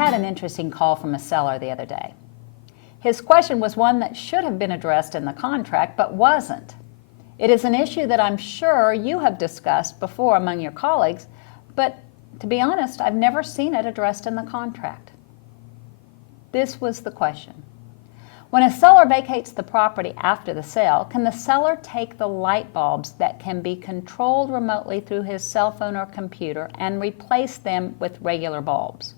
had an interesting call from a seller the other day. His question was one that should have been addressed in the contract, but wasn't. It is an issue that I'm sure you have discussed before among your colleagues, but to be honest, I've never seen it addressed in the contract. This was the question. When a seller vacates the property after the sale, can the seller take the light bulbs that can be controlled remotely through his cell phone or computer and replace them with regular bulbs?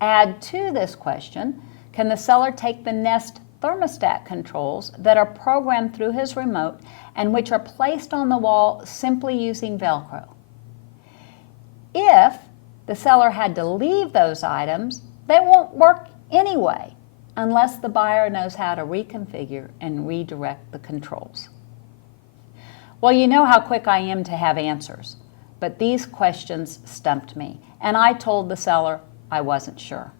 Add to this question, can the seller take the Nest thermostat controls that are programmed through his remote and which are placed on the wall simply using Velcro? If the seller had to leave those items, they won't work anyway unless the buyer knows how to reconfigure and redirect the controls. Well, you know how quick I am to have answers, but these questions stumped me, and I told the seller I wasn't sure.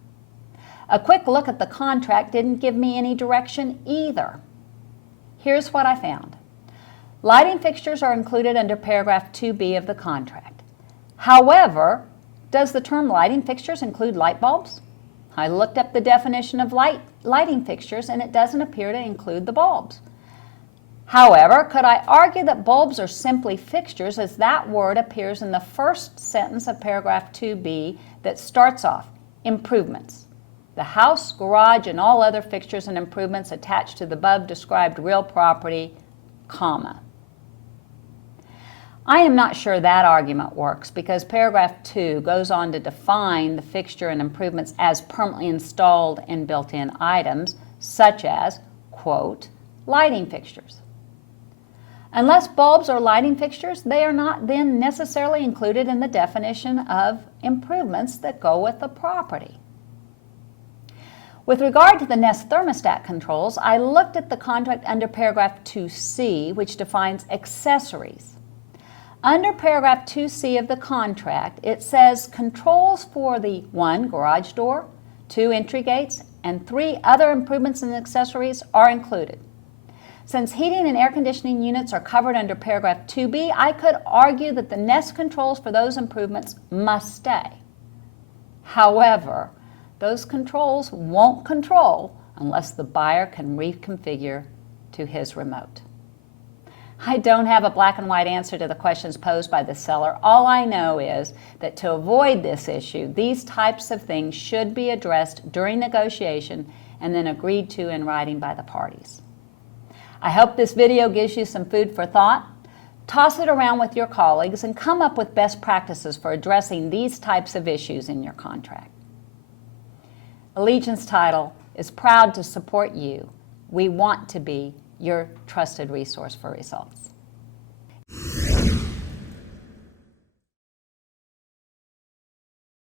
A quick look at the contract didn't give me any direction either. Here's what I found. Lighting fixtures are included under paragraph 2B of the contract. However, does the term lighting fixtures include light bulbs? I looked up the definition of lighting fixtures and it doesn't appear to include the bulbs. However, could I argue that bulbs are simply fixtures as that word appears in the first sentence of paragraph 2B that starts off, improvements. The house, garage, and all other fixtures and improvements attached to the above described real property, comma. I am not sure that argument works because paragraph 2 goes on to define the fixture and improvements as permanently installed and built-in items, such as, quote, lighting fixtures. Unless bulbs are lighting fixtures, they are not then necessarily included in the definition of improvements that go with the property. With regard to the Nest thermostat controls, I looked at the contract under paragraph 2C, which defines accessories. Under paragraph 2C of the contract, it says controls for the 1, garage door, 2, entry gates, and 3 other improvements and accessories are included. Since heating and air conditioning units are covered under paragraph 2B, I could argue that the Nest controls for those improvements must stay. However, those controls won't control unless the buyer can reconfigure to his remote. I don't have a black and white answer to the questions posed by the seller. All I know is that to avoid this issue, these types of things should be addressed during negotiation and then agreed to in writing by the parties. I hope this video gives you some food for thought. Toss it around with your colleagues and come up with best practices for addressing these types of issues in your contract. Allegiance Title is proud to support you. We want to be your trusted resource for results.